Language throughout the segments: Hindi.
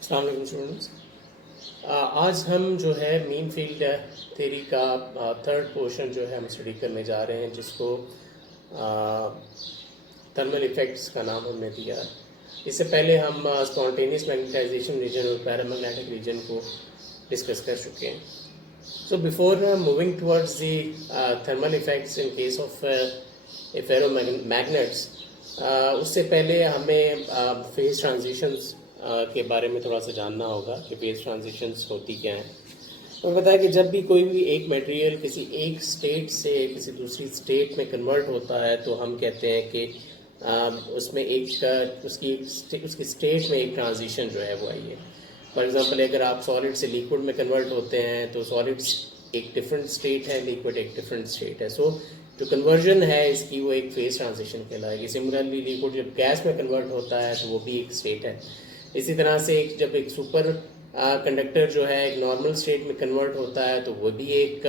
अस्सलाम वालेकुम स्टूडेंट्स। आज हम जो है मीन फील्ड थ्योरी का थर्ड पोर्शन जो है हम स्टडी करने जा रहे हैं, जिसको थर्मल इफ़ेक्ट्स का नाम हमने दिया। इससे पहले हम स्पॉन्टेनियस मैग्नेटाइजेशन रीजन और पैरामैग्नेटिक रीजन को डिस्कस कर चुके हैं। So before moving towards the thermal effects in case of ferromagnets, उससे पहले हमें फेज ट्रांजिशंस के बारे में थोड़ा सा जानना होगा कि फेज ट्रांजिशंस होती क्या हैं। तो बताया कि जब भी कोई भी एक मटेरियल किसी एक स्टेट से किसी दूसरी स्टेट में कन्वर्ट होता है तो हम कहते हैं कि उसमें उसकी स्टेट में एक ट्रांजिशन जो है वो आई है। फॉर एग्जांपल, अगर आप सॉलिड से लिक्विड में कन्वर्ट होते हैं तो सॉलिड्स एक डिफरेंट स्टेट है, लिक्विड एक डिफरेंट स्टेट है। सो जो कन्वर्जन है इसकी वो एक फेज ट्रांजिशन कहलाएगी। सिमिलरली लिक्विड जब गैस में कन्वर्ट होता है तो वो भी एक स्टेट है। इसी तरह से जब एक सुपर कंडक्टर जो है एक नॉर्मल स्टेट में कन्वर्ट होता है तो वो भी एक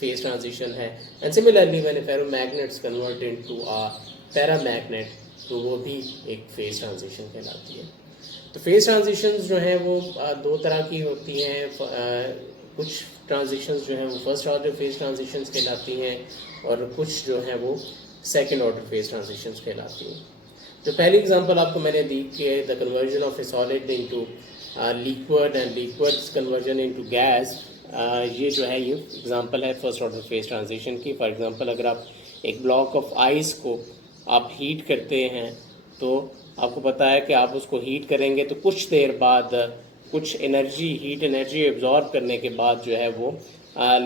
फेज ट्रांजिशन है। And similarly when ferromagnets convert into paramagnet तो वो भी एक फेज ट्रांजिशन कहलाती है। तो फेज ट्रांजिशंस जो हैं वो दो तरह की होती हैं। कुछ ट्रांजिशंस जो हैं वो फर्स्ट ऑर्डर फेज ट्रांजिशंस कहलाती हैं और कुछ जो हैं वो सेकंड ऑर्डर फेज ट्रांजिशंस कहलाती हैं। जो पहली एग्जांपल आपको मैंने दी कि the conversion of A solid into liquid and liquids conversion into gas, ये जो है ये एग्जांपल है फर्स्ट ऑर्डर फेज ट्रांजिशन की। फॉर एग्जांपल, अगर आप एक ब्लॉक ऑफ आइस को आप हीट करते हैं तो आपको पता है कि आप उसको हीट करेंगे तो कुछ देर बाद कुछ एनर्जी, हीट एनर्जी एब्जॉर्ब करने के बाद जो है वो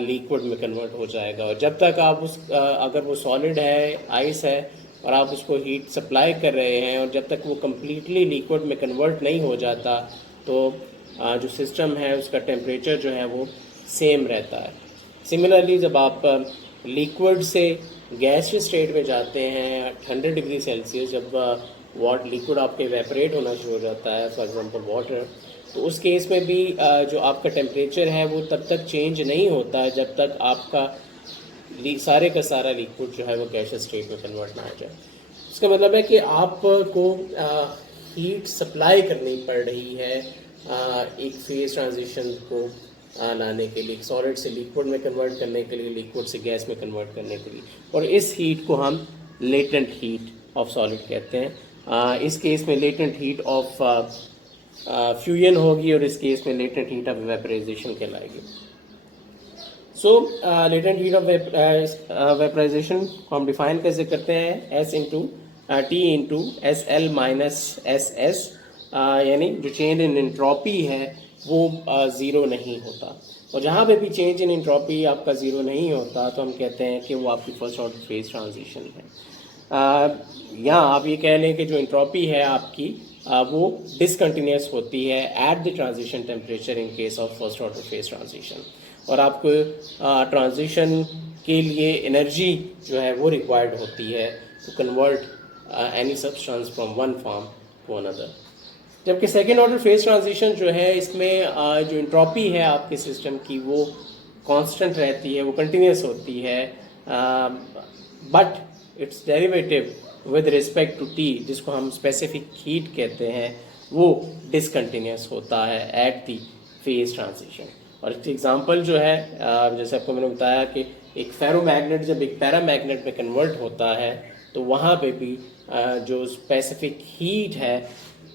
लिक्विड में कन्वर्ट हो जाएगा। और जब तक आप अगर वो सॉलिड है, आइस है, और आप उसको हीट सप्लाई कर रहे हैं और जब तक वो कम्प्लीटली लिक्विड में कन्वर्ट नहीं हो जाता तो जो सिस्टम है उसका टेम्परेचर जो है वो सेम रहता है। सिमिलरली जब आप लिक्विड से गैसियस स्टेट में जाते हैं 100 डिग्री सेल्सियस, जब लिक्विड आपके इवेपोरेट होना शुरू हो जाता है, फॉर एग्जांपल वाटर, तो उस केस में भी जो आपका टेम्परेचर है वो तब तक चेंज नहीं होता है जब तक आपका सारे का सारा लिक्विड जो है वो गैसियस स्टेट में कन्वर्ट ना हो जाए। इसका मतलब है कि आपको हीट सप्लाई करनी पड़ रही है एक फेज ट्रांजिशन को लाने के लिए, सॉलिड से लिक्विड में कन्वर्ट करने के लिए, लिक्विड से गैस में कन्वर्ट करने के लिए। और इस हीट को हम लेटेंट हीट ऑफ सॉलिड कहते हैं। इस केस में लेटेंट हीट ऑफ फ्यूजन होगी और इस केस में लेटेंट हीट ऑफ वेपराइजेशन कहलाएगी। So latent heat of vaporization को हम डिफाइन कैसे करते हैं? S into T into S L minus S S, यानी जो चेंज इन एंट्रोपी है वो ज़ीरो नहीं होता। और जहाँ पे भी चेंज इन एंट्रोपी आपका ज़ीरो नहीं होता तो हम कहते हैं कि वो आपकी फर्स्ट ऑर्डर फेज ट्रांजिशन है। यहाँ आप ये कह लें कि जो एंट्रोपी है आपकी वो डिसकंटिन्यूस होती है eight the transition temperature in case of first order phase transition. और आपको ट्रांजिशन के लिए एनर्जी जो है वो रिक्वायर्ड होती है to convert any substance from one form to another. जबकि सेकेंड ऑर्डर फेज ट्रांजिशन जो है इसमें जो एंट्रोपी है आपके सिस्टम की वो कांस्टेंट रहती है, वो कंटिन्यूस होती है, but its derivative with respect to T, जिसको हम स्पेसिफिक हीट कहते हैं, वो डिसकंटिन्यूस होता है एट द फेज ट्रांजिशन। और इसकी एग्जांपल जो है जैसे आपको मैंने बताया कि एक फेरोमैग्नेट जब एक पैरामैग्नेट में कन्वर्ट होता है तो वहाँ पे भी जो स्पेसिफिक हीट है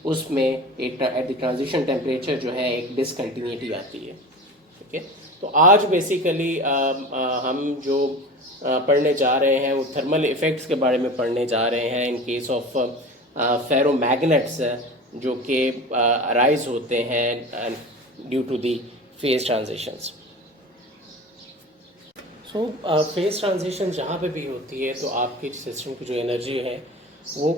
उसमें एक एट द ट्रांजिशन टेम्परेचर जो है एक डिसकंटिन्यूटी आती है। ठीक है, तो आज बेसिकली हम जो पढ़ने जा रहे हैं वो थर्मल इफ़ेक्ट्स के बारे में पढ़ने जा रहे हैं इन केस ऑफ फेरोमैग्नेट्स जो कि अराइज होते हैं due to the phase transitions. So phase transition जहाँ पे भी होती है तो आपकी सिस्टम की जो एनर्जी है वो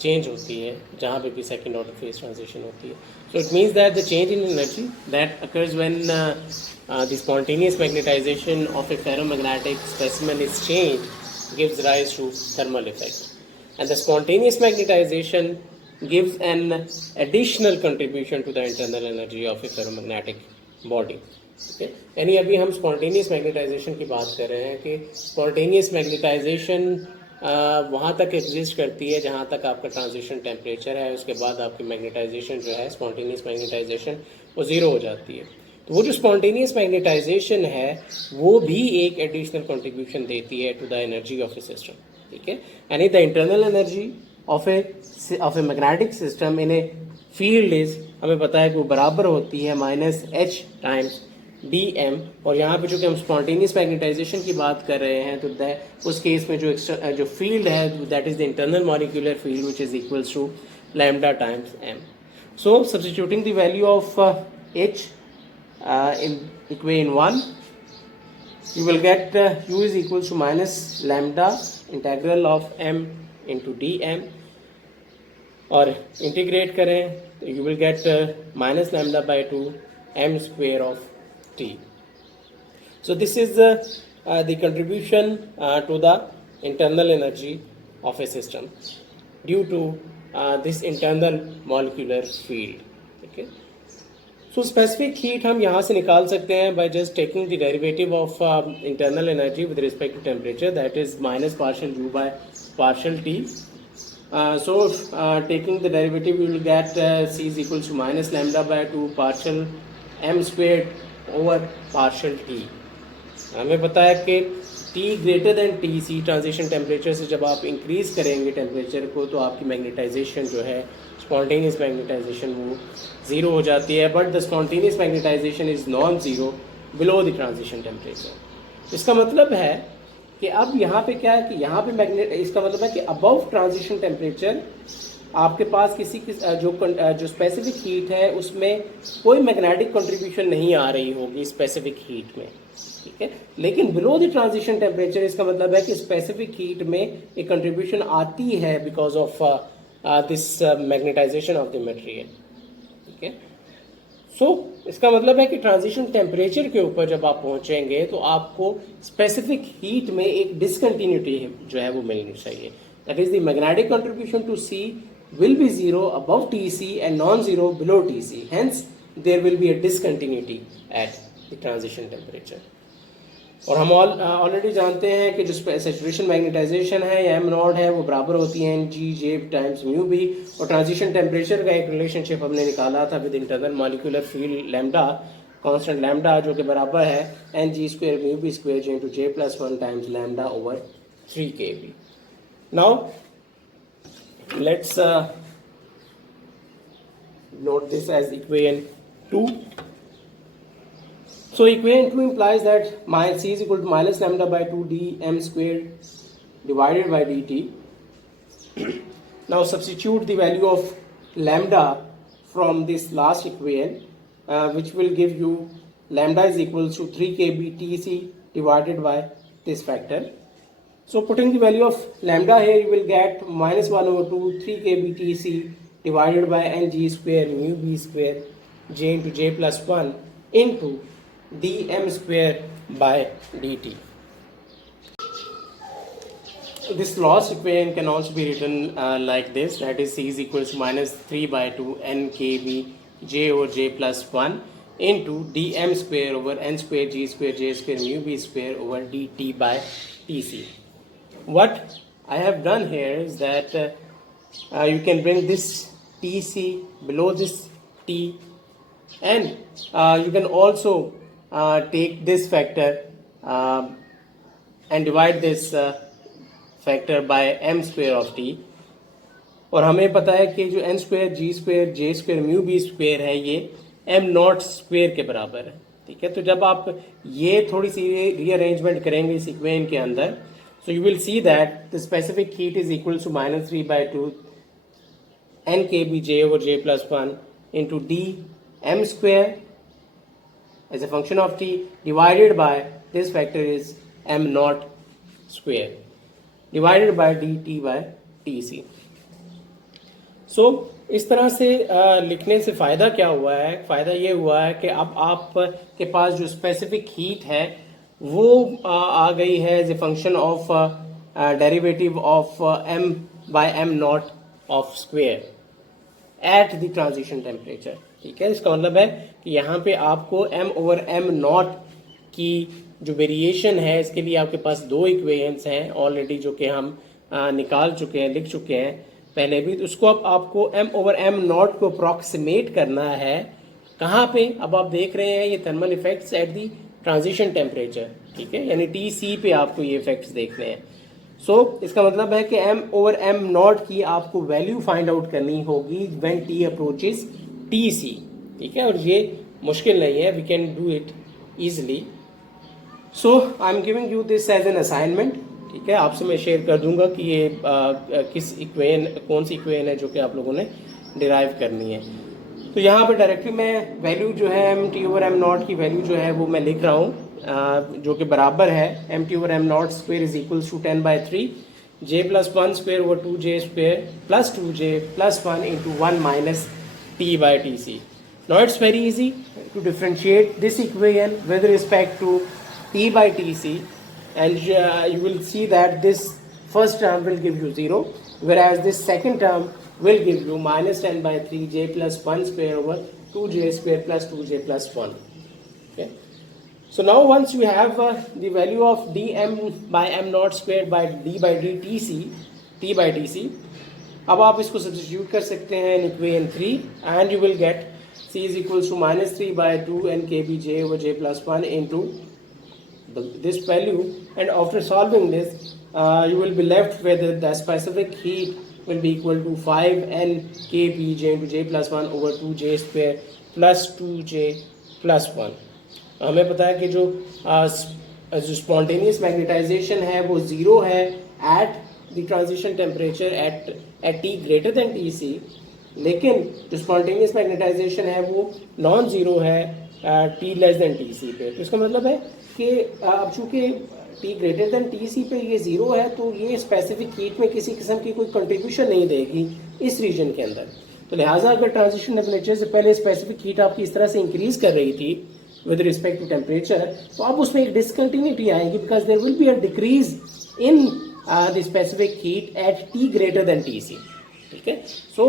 चेंज होती है जहाँ पे भी सेकेंड ऑर्डर फेज ट्रांजिशन होती है। So it means that the change in energy that occurs when the spontaneous magnetization of a ferromagnetic specimen is changed gives rise to thermal effect, and the spontaneous magnetization gives an additional contribution to the internal energy of a ferromagnetic body. ठीक है, यानी अभी हम स्पॉन्टेनियस मैग्नेटाइजेशन की बात कर रहे हैं कि स्पॉन्टेनियस मैग्नेटाइजेशन वहाँ तक एग्जिस्ट करती है जहाँ तक आपका ट्रांजिशन टेम्परेचर है, उसके बाद आपकी मैग्नेटाइजेशन जो है, स्पॉन्टेनियस मैग्नेटाइजेशन, वो ज़ीरो हो जाती है। तो वो जो स्पॉन्टेनियस मैग्नेटाइजेशन है वो भी एक एडिशनल कंट्रीब्यूशन देती है to the energy of a system, ठीक है। यानी the internal energy of a magnetic system in a field is, हमें पता है कि वो बराबर होती है -h टाइम्स dm, और यहाँ पे जो कि हम स्पॉन्टेनियस मैग्नेटाइजेशन की बात कर रहे हैं, तो उस केस में जो फील्ड है that is the internal molecular field which is equals to lambda times m. So substituting the value of h in equation 1, you will get u is equals to minus lambda integral of m into dm, और इंटीग्रेट करें तो you will get minus lambda by 2 m square of t. So this is the contribution to the internal energy of a system due to this internal molecular field. Okay. So specific heat हम यहाँ से निकाल सकते हैं by just taking the derivative of internal energy with respect to temperature, that is minus partial u by partial t. Taking the derivative we will get c is equals to minus lambda by 2 partial m squared over partial t. हमें पता है कि T greater than T C transition temperature से जब आप इंक्रीज करेंगे टेम्परेचर को तो आपकी मैग्नेटाइजेशन जो है, स्पॉन्टेनियस मैग्नेटाइजेशन, वो ज़ीरो हो जाती है, but the spontaneous magnetization is non zero below the transition temperature. इसका मतलब है कि अब यहाँ पे क्या है कि यहाँ पे इसका मतलब है कि अबव ट्रांजिशन टेम्परेचर आपके पास किसी जो स्पेसिफिक हीट है उसमें कोई मैग्नेटिक कंट्रीब्यूशन नहीं आ रही होगी स्पेसिफिक हीट में, ठीक है. लेकिन बिलो द ट्रांजिशन टेम्परेचर इसका मतलब है कि स्पेसिफिक हीट में एक कंट्रीब्यूशन आती है because of this magnetization of the material, ठीक है. सो इसका मतलब है कि ट्रांजिशन टेम्परेचर के ऊपर जब आप पहुंचेंगे तो आपको स्पेसिफिक हीट में एक डिसकंटिन्यूटी जो है वो मिलनी चाहिए. That is the magnetic contribution to C will be zero above Tc and non-zero below Tc. Hence, there will be a discontinuity at the transition temperature. और हम ऑलरेडी जानते हैं कि जो सैचुरेशन मैग्नेटाइजेशन है या एम नॉट है वो बराबर होती है NG/J टाइम्स म्यू बी, और ट्रांजिशन टेम्परेचर का एक रिलेशनशिप हमने निकाला था with internal molecular field lambda, constant lambda, जो कि बराबर है NG² mu B square J into J+1 times lambda over 3kB. Now let's note this as equation 2. So equation 2 implies that C is equal to minus lambda by 2 dm squared divided by dt. Now substitute the value of lambda from this last equation, which will give you lambda is equal to 3kB Tc divided by this factor. So putting the value of lambda here, you will get minus 1 over 2 3kB Tc divided by Ng square mu b square J into J+1 into dm square by dt. This last equation can also be written like this, that is C is equal to minus 3 by 2 nkb J over J+1 into dm square over n square G square J square mu b square over dt by Tc. What I have done here is that you can bring this Tc below this T, and you can also take this factor and divide this factor by m square of T. और हमें पता है कि जो n square G square J square mu B square है ये m नॉट स्क्वायर के बराबर है, ठीक है. तो जब आप ये थोड़ी सी रीअरेंजमेंट करेंगे इस इक्वेशन के अंदर, so you will see that the specific heat is equal to minus 3 by 2 nkb J over J+1 into d m square as a function of T divided by this factor is m naught square divided by dt by Tc. So इस तरह से लिखने से फ़ायदा क्या हुआ है? फ़ायदा ये हुआ है कि अब आप के पास जो स्पेसिफिक हीट है वो आ गई है as a function of derivative of m by m naught of square at the transition temperature, ठीक है. इसका मतलब है कि यहाँ पे आपको m ओवर m नॉट की जो वेरिएशन है इसके लिए आपके पास दो इक्वेशंस हैं ऑलरेडी जो कि हम निकाल चुके हैं, लिख चुके हैं पहले भी। तो उसको अब आपको m/m0 को अप्रॉक्सीमेट करना है कहाँ पे? अब आप देख रहे हैं ये thermal effects at the transition temperature, ठीक है, यानी TC पे आपको ये इफेक्ट्स देखने हैं। इसका मतलब है कि m/m0 की आपको वैल्यू फाइंड आउट करनी होगी व्हेन T अप्रोचेस TC, ठीक है, और ये मुश्किल नहीं है, we can do it easily. I am giving you this as an assignment, ठीक है, आपसे मैं शेयर कर दूंगा कि ये किस इक्वेशन, कौन सी इक्वेशन है जो कि आप लोगों ने डिराइव करनी है। तो यहाँ पे डायरेक्टली मैं वैल्यू जो है m/m0 की वैल्यू जो है वो मैं लिख रहा हूँ, जो कि बराबर है m/m0 square is equals to 10/3 j+1 square over 2j square plus 2j plus 1 into 1 minus t/tc। Now it's very easy to differentiate this equation with respect to t/tc, and you will see that this first term will give you 0, whereas this second term will give you minus 10/3 j plus 1 square over 2j square plus 2j plus 1. Okay. So now once you have the value of dm/m0 squared by t/tc, अब आप इसको सब्स्टिट्यूट कर सकते हैं in equation 3 and you will get c is equals to minus 3/2 nkbj over j plus 1 into this value, and after solving this you will be left with the specific heat will be equal to 5 nkbj into j plus 1 over 2j square plus 2j plus 1। हमें पता है कि जो स्पॉन्टेनियस मैग्नेटाइजेशन है वो 0 है eight the transition temperature at t greater than TC, लेकिन जो स्पॉन्टेनियस मैग्नेटाइजेशन है वो नॉन ज़ीरो है t लेस देन TC पे। तो इसका मतलब है कि अब चूँकि t ग्रेटर देन TC पे ये 0 है तो ये स्पेसिफिक हीट में किसी किस्म की कोई कंट्रीब्यूशन नहीं देगी इस रीजन के अंदर। तो लिहाजा अगर ट्रांजिशन टेम्परेचर से पहले स्पेसिफिक हीट आपकी इस तरह से इंक्रीज कर रही थी विद रिस्पेक्ट टू टेम्परेचर, तो अब उसमें एक डिसकंटिन्यूटी आएगी because there will be a decrease in the specific heat at t greater than TC, ठीक है। सो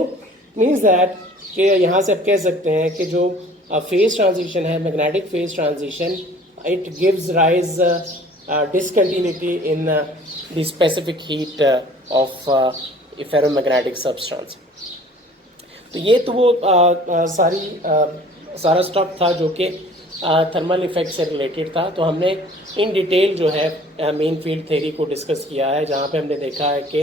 मीन्स दैट कि यहाँ से आप कह सकते हैं कि जो फेज ट्रांजिशन है, magnetic phase transition, it gives rise discontinuity in the specific heat of a ferromagnetic substance। तो ये तो वो सारा स्टफ था जो कि थर्मल इफेक्ट से रिलेटेड था। तो हमने इन डिटेल जो है मेन फील्ड थ्योरी को डिस्कस किया है, जहाँ पे हमने देखा है कि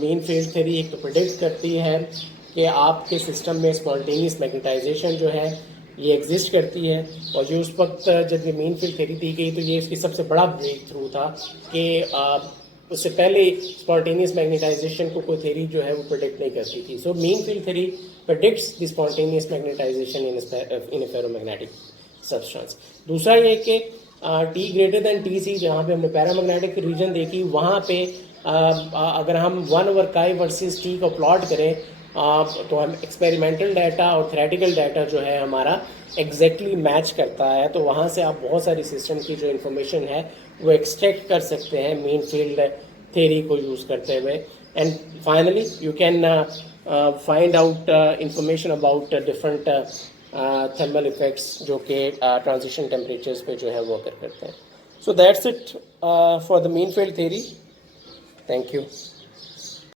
मेन फील्ड थ्योरी एक तो प्रेडिक्ट करती है कि आपके सिस्टम में स्पॉन्टेनियस मैग्नेटाइजेशन जो है ये एग्जिस्ट करती है, और जो उस वक्त जब ये मेन फील्ड थ्योरी दी गई तो ये इसकी सबसे बड़ा ब्रेक थ्रू था कि उससे पहले स्पॉन्टेनियस मैग्नेटाइजेशन को कोई थ्योरी जो है वो प्रेडिक्ट नहीं करती थी। So mean field theory predicts the spontaneous magnetization in a ferromagnetic substance. दूसरा ये कि टी ग्रेटर देन TC, जहाँ पे हमने पैरामैग्नेटिक रीजन देखी, वहाँ पे अगर हम 1/chi वर्सेस T को प्लॉट करें तो हम एक्सपेरिमेंटल डाटा और थ्योरेटिकल डाटा जो है हमारा एग्जैक्टली मैच करता है। तो वहाँ से आप बहुत सारी सिस्टम की जो इन्फॉर्मेशन है वो एक्सट्रैक्ट कर सकते हैं मेन फील्ड थ्योरी को यूज़ करते हुए। And finally you can find out information about different thermal effects जो कि ट्रांजिशन टेम्परेचर्स पे जो है वो अकर करते हैं। So that's it for the main field theory. Thank you.